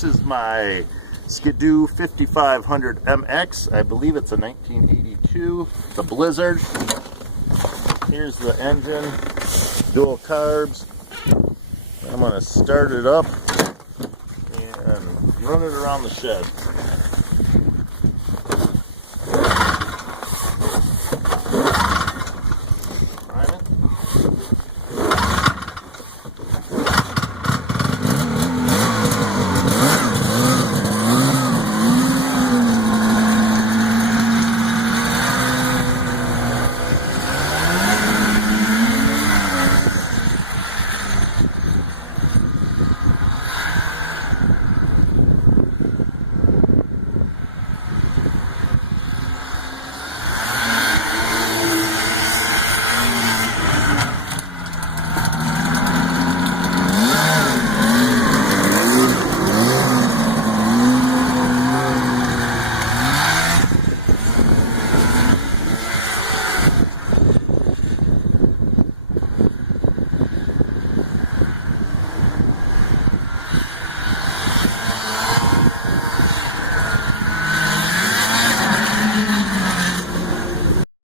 This is my Skidoo 5500 MX. I believe it's a 1982. It's a Blizzard. Here's the engine, dual carbs. I'm going to start it up and run it around the shed.